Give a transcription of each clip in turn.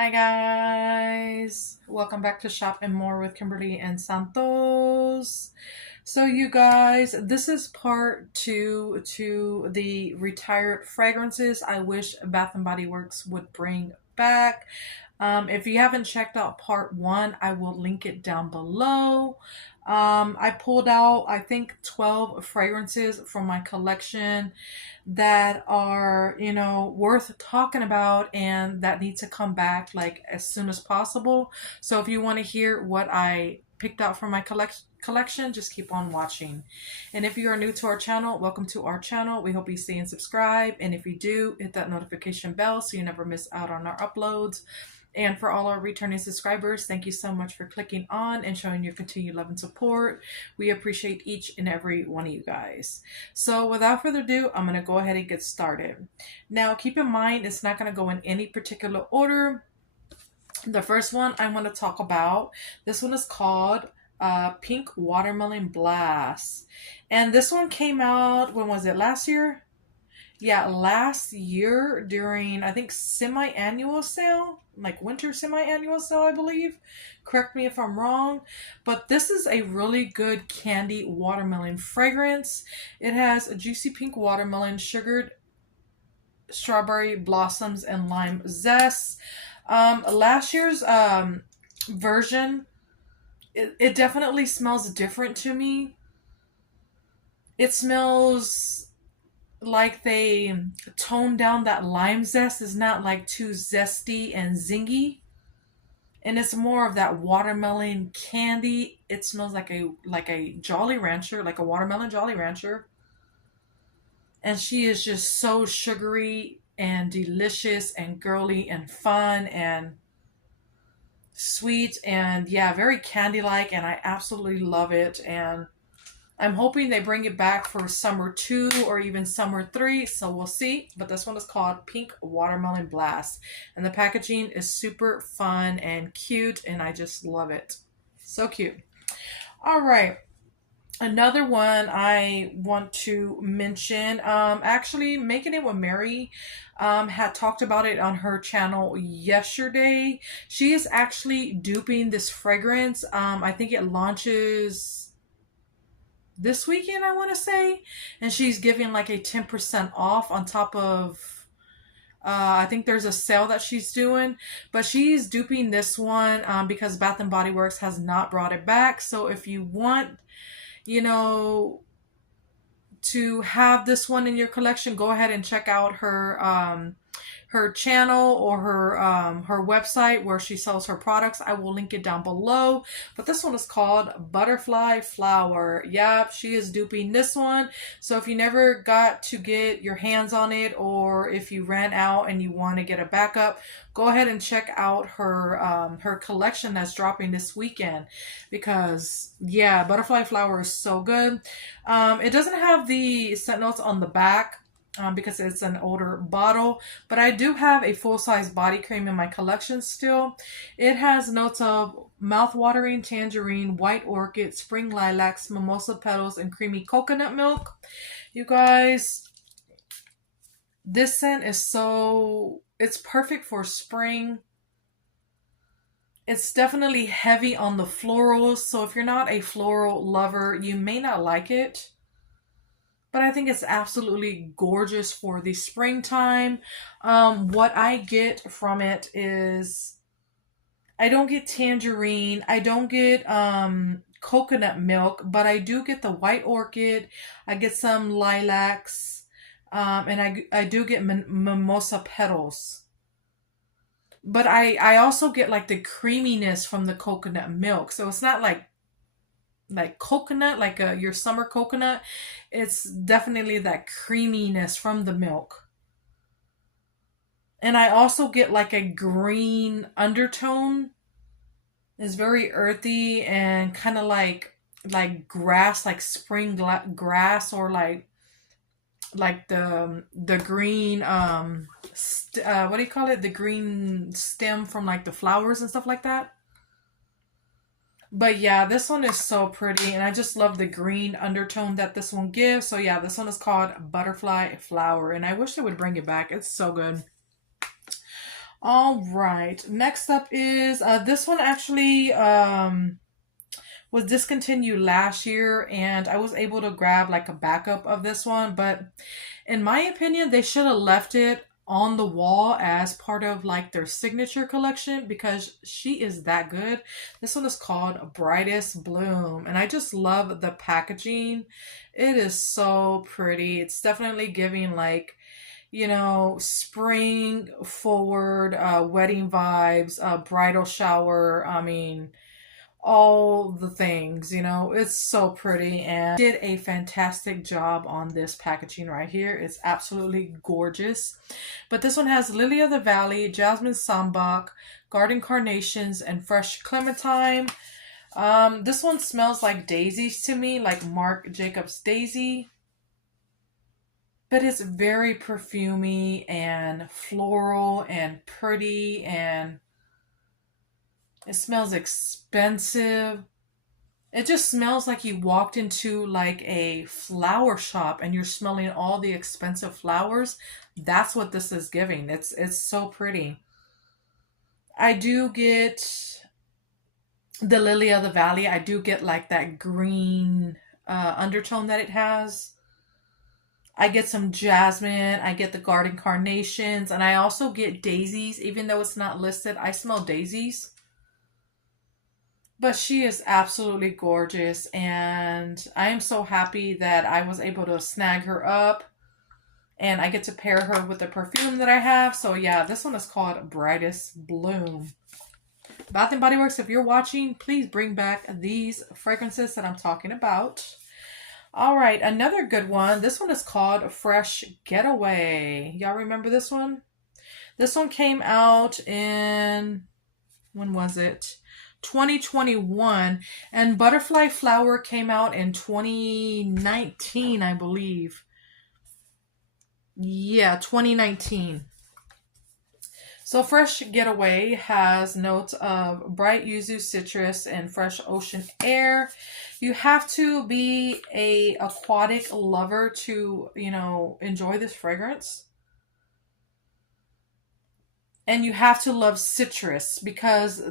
Hi guys, welcome back to Shop and More with Kimberly and Santos. So you guys, this is part two to the retired fragrances I wish Bath and Body Works would bring back. If you haven't checked out part one, I will link it down below. I pulled out, I think, 12 fragrances from my collection that are, worth talking about and that need to come back like as soon as possible. So if you want to hear what I picked out from my collection, just keep on watching. And if you are new to our channel, welcome to our channel. We hope you stay and subscribe. And if you do, hit that notification bell so you never miss out on our uploads. And for all our returning subscribers, thank you so much for clicking on and showing your continued love and support. We appreciate each and every one of you guys. So without further ado, I'm going to go ahead and get started. Now, keep in mind, it's not going to go in any particular order. The first one I want to talk about, this one is called Pink Watermelon Blast. And this one came out, when was it, last year? Yeah, last year during, I think, semi-annual sale, like winter semi-annual sale, I believe. Correct me if I'm wrong. But this is a really good candy watermelon fragrance. It has a juicy pink watermelon, sugared strawberry blossoms, and lime zest. Last year's version, it definitely smells different to me. It smells like they toned down that lime zest. Is not like too zesty and zingy, and it's more of that watermelon candy. It smells like a Jolly Rancher, like a watermelon Jolly Rancher, and she is just so sugary and delicious and girly and fun and sweet and, yeah, very candy like, and I absolutely love it. And I'm hoping they bring it back for summer 2 or even summer 3, so we'll see. But this one is called Pink Watermelon Blast. And the packaging is super fun and cute, and I just love it. So cute. All right. Another one I want to mention, actually, Making It with Mary had talked about it on her channel yesterday. She is actually duping this fragrance. I think it launches this weekend, I want to say, and she's giving like a 10% off on top of I think there's a sale that she's doing, but she's duping this one because Bath and Body Works has not brought it back. So if you want, to have this one in your collection, go ahead and check out her channel or her website where she sells her products. I will link it down below. But this one is called Butterfly Flower. Yep, she is duping this one. So if you never got to get your hands on it, or if you ran out and you want to get a backup, go ahead and check out her collection that's dropping this weekend, because, yeah, Butterfly Flower is so good. It doesn't have the scent notes on the back, because it's an older bottle, but I do have a full-size body cream in my collection still. It has notes of mouth-watering tangerine, white orchid, spring lilacs, mimosa petals, and creamy coconut milk. You guys, this scent is it's perfect for spring. It's definitely heavy on the florals, so if you're not a floral lover, you may not like it. But I think it's absolutely gorgeous for the springtime. What I get from it is, I don't get tangerine. I don't get coconut milk, but I do get the white orchid. I get some lilacs. And I do get mimosa petals. But I also get like the creaminess from the coconut milk. So it's not like coconut, like your summer coconut. It's definitely that creaminess from the milk. And I also get like a green undertone. It's very earthy and kind of like grass, like spring grass, or like the green what do you call it? The green stem from like the flowers and stuff like that. But yeah, this one is so pretty, and I just love the green undertone that this one gives. So yeah, this one is called Butterfly Flower, and I wish they would bring it back. It's so good. All right. Next up is this one actually was discontinued last year, and I was able to grab like a backup of this one, but in my opinion, they should have left it on the wall as part of like their signature collection because she is that good. This one is called Brightest Bloom, and I just love the packaging. It is so pretty. It's definitely giving like, spring forward, wedding vibes, bridal shower. I mean, all the things, it's so pretty and did a fantastic job on this packaging right here. It's absolutely gorgeous. But this one has Lily of the Valley, Jasmine Sambac, Garden Carnations, and Fresh Clementine. This one smells like daisies to me, like Marc Jacobs daisy. But it's very perfumey and floral and pretty, and it smells expensive. It just smells like you walked into like a flower shop and you're smelling all the expensive flowers. That's what this is giving. It's so pretty. I do get the Lily of the Valley. I do get like that green undertone that it has. I get some jasmine. I get the garden carnations, and I also get daisies. Even though it's not listed, I smell daisies. But she is absolutely gorgeous, and I am so happy that I was able to snag her up, and I get to pair her with the perfume that I have. So yeah, this one is called Brightest Bloom. Bath & Body Works, if you're watching, please bring back these fragrances that I'm talking about. All right, another good one. This one is called Fresh Getaway. Y'all remember this one? This one came out in, when was it? 2021, and Butterfly Flower came out in 2019, I believe. Yeah, 2019. So Fresh Getaway has notes of bright yuzu citrus and fresh ocean air. You have to be a aquatic lover to, enjoy this fragrance. And you have to love citrus because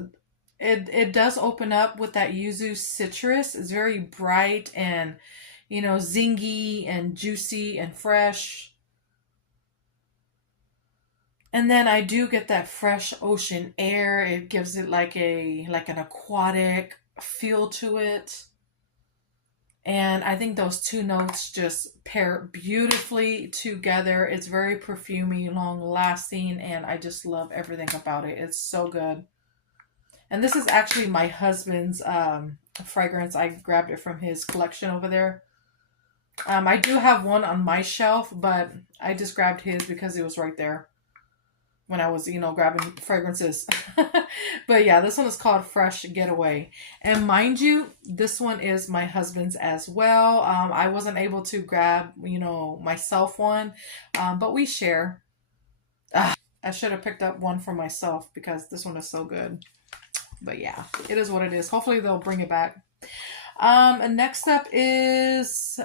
it does open up with that yuzu citrus. It's very bright and, zingy and juicy and fresh. And then I do get that fresh ocean air. It gives it like an aquatic feel to it. And I think those two notes just pair beautifully together. It's very perfumey, long lasting, and I just love everything about it. It's so good. And this is actually my husband's fragrance. I grabbed it from his collection over there. I do have one on my shelf, but I just grabbed his because it was right there when I was, grabbing fragrances. But yeah, this one is called Fresh Getaway. And mind you, this one is my husband's as well. I wasn't able to grab, myself one, but we share. I should have picked up one for myself because this one is so good. But yeah, it is what it is. Hopefully they'll bring it back. And next up is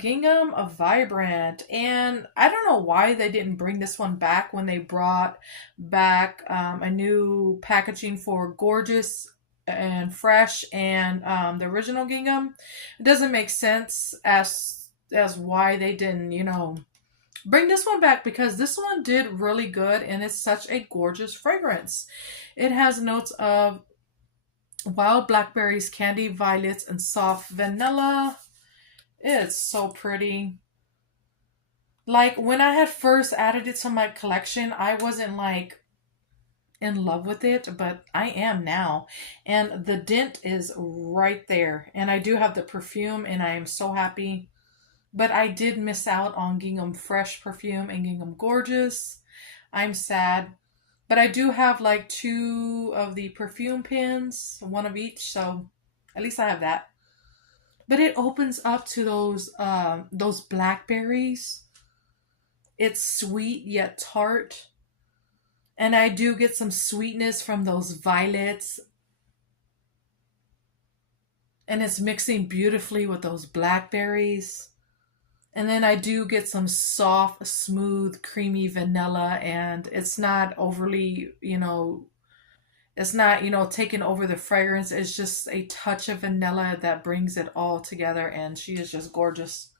Gingham Vibrant, and I don't know why they didn't bring this one back when they brought back a new packaging for Gorgeous and Fresh and the original Gingham. It doesn't make sense as why they didn't, bring this one back because this one did really good and it's such a gorgeous fragrance. It has notes of wild blackberries, candy violets, and soft vanilla. It's so pretty. Like when I had first added it to my collection, I wasn't like in love with it, but I am now. And the dent is right there. And I do have the perfume and I am so happy. But I did miss out on Gingham Fresh perfume and Gingham Gorgeous. I'm sad. But I do have like 2 of the perfume pins, 1 of each, so at least I have that. But it opens up to those blackberries. It's sweet yet tart. And I do get some sweetness from those violets. And it's mixing beautifully with those blackberries. And then I do get some soft, smooth, creamy vanilla, and it's not overly, it's not, taking over the fragrance. It's just a touch of vanilla that brings it all together, and she is just gorgeous.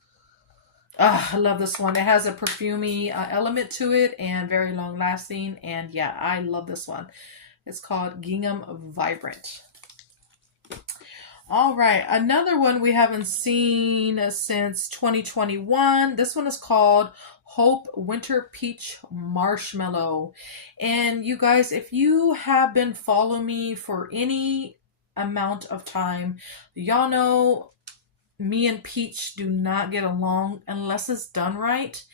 I love this one. It has a perfumey element to it and very long lasting. And yeah, I love this one. It's called Gingham Vibrant. All right, another one we haven't seen since 2021. This one is called Hope Winter Peach Marshmallow. And you guys, if you have been following me for any amount of time, y'all know me and Peach do not get along unless it's done right.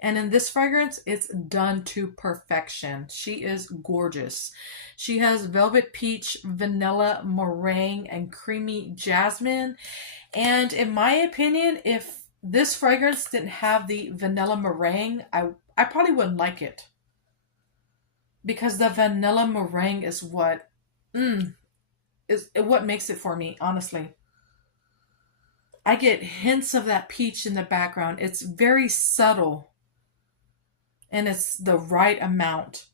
And in this fragrance, it's done to perfection. She is gorgeous. She has velvet peach, vanilla, meringue, and creamy jasmine. And in my opinion, if this fragrance didn't have the vanilla meringue, I probably wouldn't like it. Because the vanilla meringue is what is what makes it for me, honestly. I get hints of that peach in the background. It's very subtle. And it's the right amount.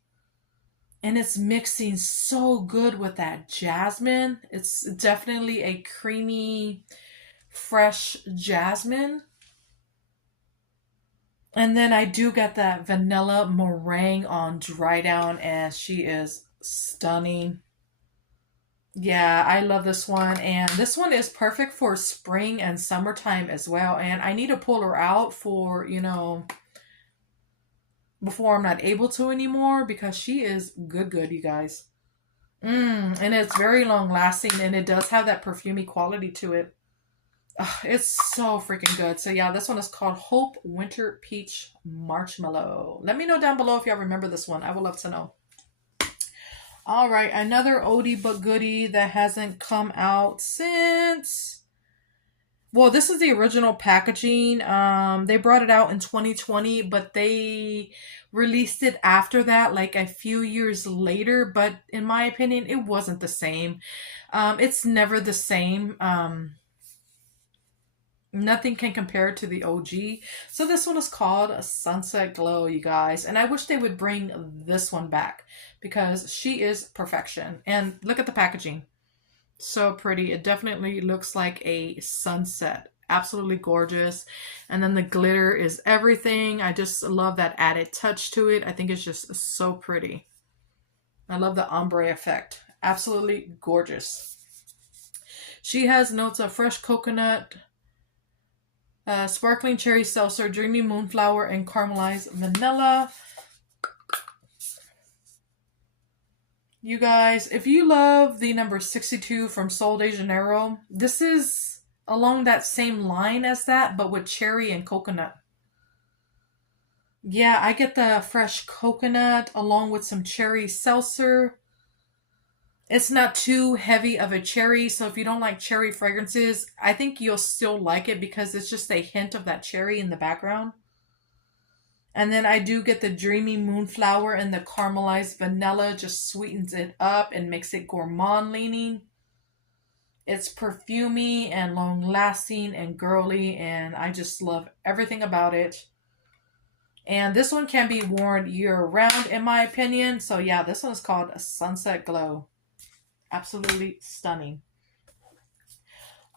And it's mixing so good with that jasmine. It's definitely a creamy, fresh jasmine. And then I do get that vanilla meringue on dry down, and she is stunning. Yeah, I love this one. And this one is perfect for spring and summertime as well. And I need to pull her out for, before I'm not able to anymore, because she is good, you guys. And it's very long lasting, and it does have that perfumey quality to it. It's so freaking good. So yeah, this one is called Hope Winter Peach Marshmallow. Let me know down below if y'all remember this one. I would love to know. All right, another oldie but goodie that hasn't come out since... Well, this is the original packaging. They brought it out in 2020, but they released it after that, like a few years later. But in my opinion, it wasn't the same. It's never the same. Nothing can compare to the OG. So this one is called Sunset Glow, you guys. And I wish they would bring this one back because she is perfection. And look at the packaging. So pretty. It definitely looks like a sunset. Absolutely gorgeous. And then the glitter is everything. I just love that added touch to it. I think it's just so pretty. I love the ombre effect. Absolutely gorgeous. She has notes of fresh coconut, sparkling cherry seltzer, dreamy moonflower, and caramelized vanilla. You guys, if you love the number 62 from Sol de Janeiro, this is along that same line as that, but with cherry and coconut. Yeah, I get the fresh coconut along with some cherry seltzer. It's not too heavy of a cherry, so if you don't like cherry fragrances, I think you'll still like it because it's just a hint of that cherry in the background. And then I do get the dreamy moonflower, and the caramelized vanilla just sweetens it up and makes it gourmand leaning. It's perfumey and long lasting and girly, and I just love everything about it. And this one can be worn year round in my opinion. So yeah, this one is called Sunset Glow. Absolutely stunning.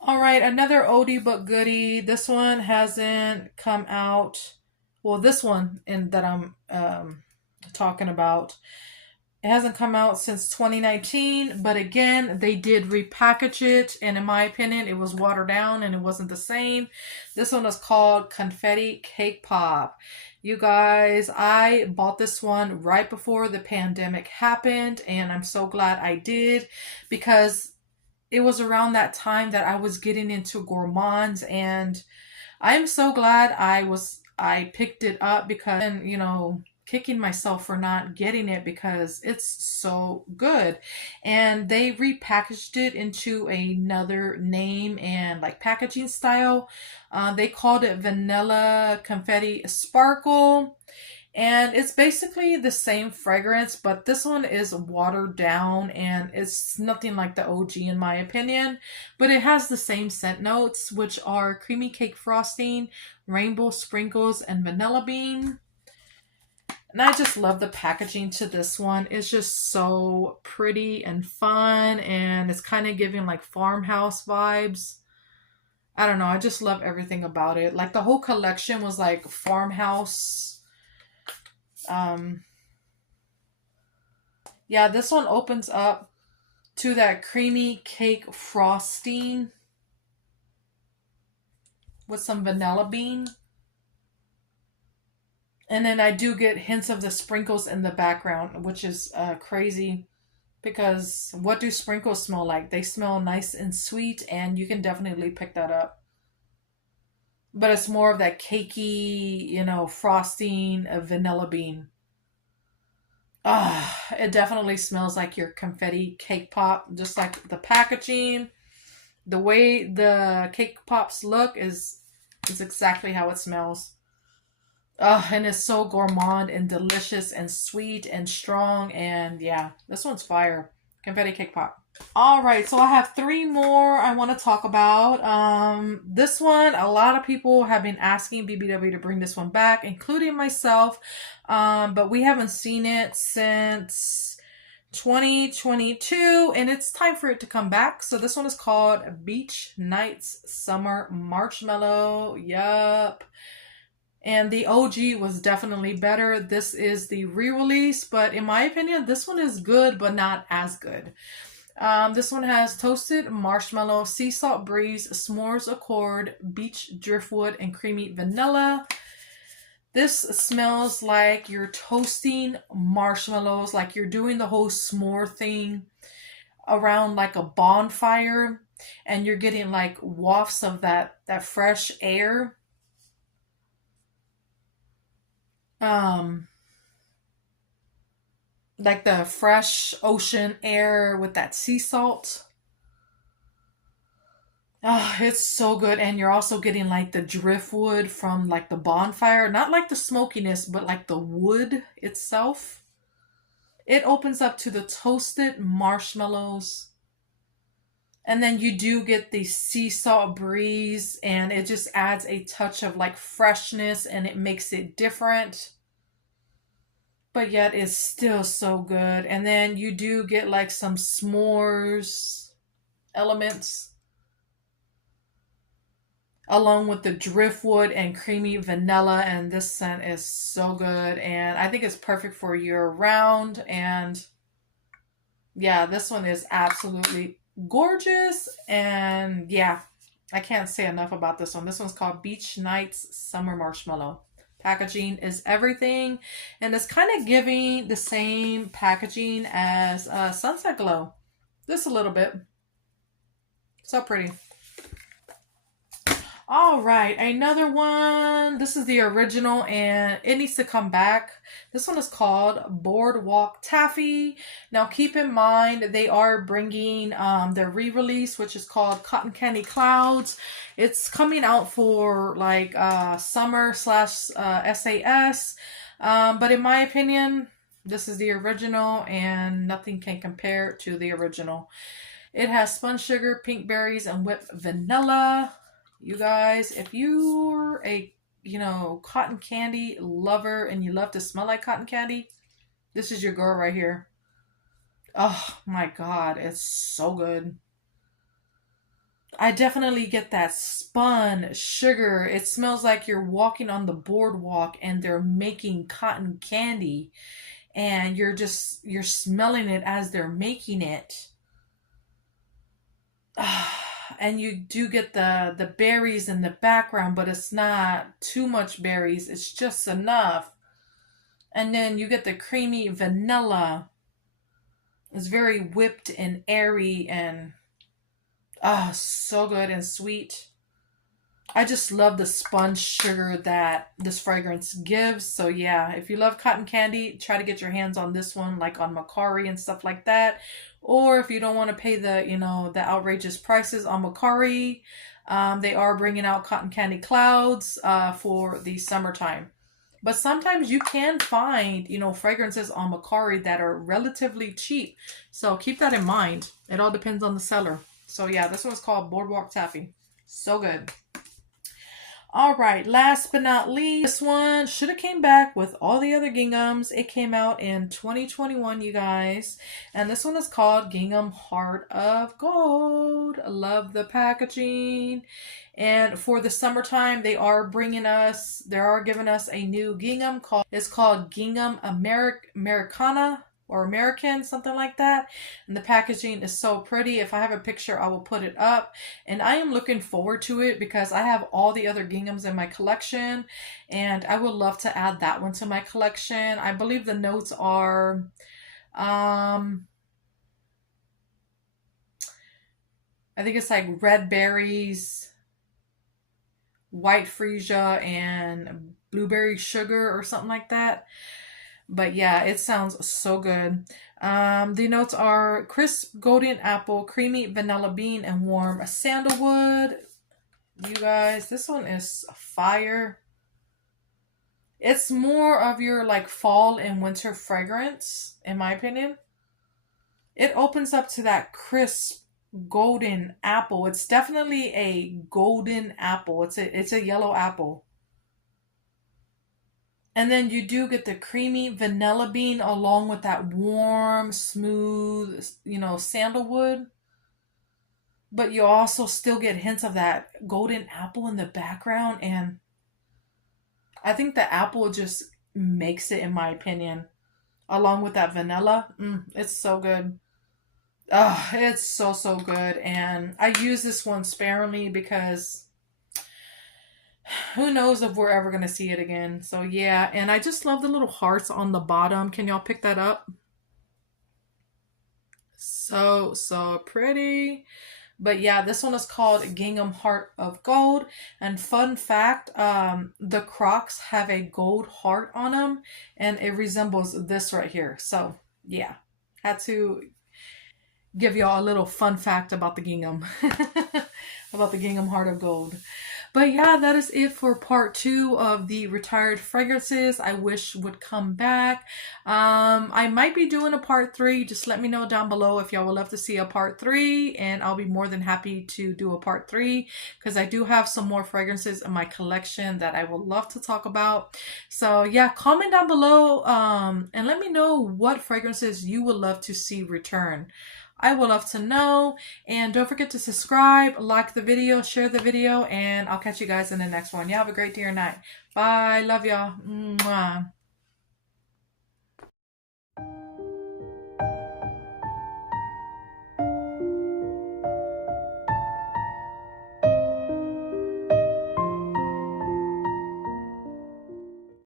All right, another oldie but goodie. This one hasn't come out. Well, this one that I'm talking about, it hasn't come out since 2019. But again, they did repackage it, and in my opinion, it was watered down and it wasn't the same. This one is called Confetti Cake Pop. You guys, I bought this one right before the pandemic happened, and I'm so glad I did because it was around that time that I was getting into gourmands, and I'm so glad I picked it up because, and kicking myself for not getting it because it's so good. And they repackaged it into another name and like packaging style. They called it Vanilla Confetti Sparkle. And it's basically the same fragrance, but this one is watered down and it's nothing like the OG in my opinion. But it has the same scent notes, which are creamy cake frosting, rainbow sprinkles, and vanilla bean. And I just love the packaging to this one. It's just so pretty and fun, and it's kind of giving like farmhouse vibes. I don't know. I just love everything about it. Like the whole collection was like farmhouse. Yeah, this one opens up to that creamy cake frosting with some vanilla bean. And then I do get hints of the sprinkles in the background, which is crazy because what do sprinkles smell like? They smell nice and sweet, and you can definitely pick that up. But it's more of that cakey, you know, frosting of vanilla bean. Ah, it definitely smells like your confetti cake pop, just like the packaging. The way the cake pops look is exactly how it smells. And it's so gourmand and delicious and sweet and strong. And yeah, this one's fire. Confetti cake pop. All right, so I have three more I want to talk about. This one, a lot of people have been asking BBW to bring this one back, including myself. But we haven't seen it since 2022, and it's time for it to come back. So this one is called Beach Nights Summer Marshmallow. Yup. And the OG was definitely better. This is the re-release, but in my opinion, this one is good, but not as good. This one has toasted marshmallow, sea salt breeze, s'mores accord, beach driftwood, and creamy vanilla. This smells like you're toasting marshmallows, like you're doing the whole s'more thing around like a bonfire, and you're getting like wafts of that fresh air. Like the fresh ocean air with that sea salt. Oh, it's so good. And you're also getting like the driftwood from like the bonfire. Not like the smokiness, but like the wood itself. It opens up to the toasted marshmallows. And then you do get the sea salt breeze, and it just adds a touch of like freshness and it makes it different. But yet it's still so good. And then you do get like some s'mores elements along with the driftwood and creamy vanilla, and this scent is so good, and I think it's perfect for year round. And yeah, this one is absolutely gorgeous, and yeah, I can't say enough about this one. This one's called Beach Nights Summer Marshmallow. Packaging is everything, and it's kind of giving the same packaging as Sunset Glow, just a little bit. So pretty. All right, another one. This is the original, and it needs to come back. This one is called Boardwalk Taffy. Now, keep in mind, they are bringing their re-release, which is called Cotton Candy Clouds. It's coming out for like summer slash SAS. But in my opinion, this is the original, and nothing can compare to the original. It has spun sugar, pink berries, and whipped vanilla. You guys, if you're a, cotton candy lover and you love to smell like cotton candy, this is your girl right here. Oh my God, it's so good. I definitely get that spun sugar. It smells like you're walking on the boardwalk and they're making cotton candy, and you're smelling it as they're making it. And you do get the berries in the background, but it's not too much berries. It's just enough. And then you get the creamy vanilla. It's very whipped and airy and so good and sweet. I just love the sponge sugar that this fragrance gives. So yeah, if you love cotton candy, try to get your hands on this one, like on MERCARI and stuff like that. Or if you don't want to pay the outrageous prices on MERCARI, they are bringing out Cotton Candy Clouds for the summertime. But sometimes you can find, you know, fragrances on MERCARI that are relatively cheap. So keep that in mind. It all depends on the seller. So yeah, this one's called Boardwalk Taffy. So good. All right, last but not least, this one should have came back with all the other ginghams. It came out in 2021, you guys. And this one is called Gingham Heart of Gold. I love the packaging. And for the summertime, they are giving us a new gingham it's called Gingham Americana or American, something like that. And the packaging is so pretty. If I have a picture, I will put it up. And I am looking forward to it because I have all the other ginghams in my collection. And I would love to add that one to my collection. I believe the notes are... I think it's like red berries, white freesia, and blueberry sugar or something like that. But yeah, it sounds so good. The notes are crisp golden apple, creamy vanilla bean, and warm sandalwood. You guys, this one is fire. It's more of your like fall and winter fragrance, in my opinion. It opens up to that crisp golden apple. It's definitely a golden apple. It's a yellow apple. And then you do get the creamy vanilla bean along with that warm, smooth, you know, sandalwood. But you also still get hints of that golden apple in the background. And I think the apple just makes it, in my opinion, along with that vanilla. It's so good. Oh, it's so, so good. And I use this one sparingly because who knows if we're ever going to see it again. So yeah, and I just love the little hearts on the bottom. Can y'all pick that up? So, so pretty. But yeah, this one is called Gingham Heart of Gold. And fun fact, the Crocs have a gold heart on them, and it resembles this right here. So yeah, had to give y'all a little fun fact about the gingham, about the Gingham Heart of Gold. But yeah, that is it for part 2 of the retired fragrances I wish would come back. I might be doing a part 3. Just let me know down below if y'all would love to see a part 3, and I'll be more than happy to do a part 3 because I do have some more fragrances in my collection that I would love to talk about. So yeah, comment down below and let me know what fragrances you would love to see return. I would love to know. And don't forget to subscribe, like the video, share the video, and I'll catch you guys in the next one. Y'all have a great day or night. Bye. Love y'all. Mwah.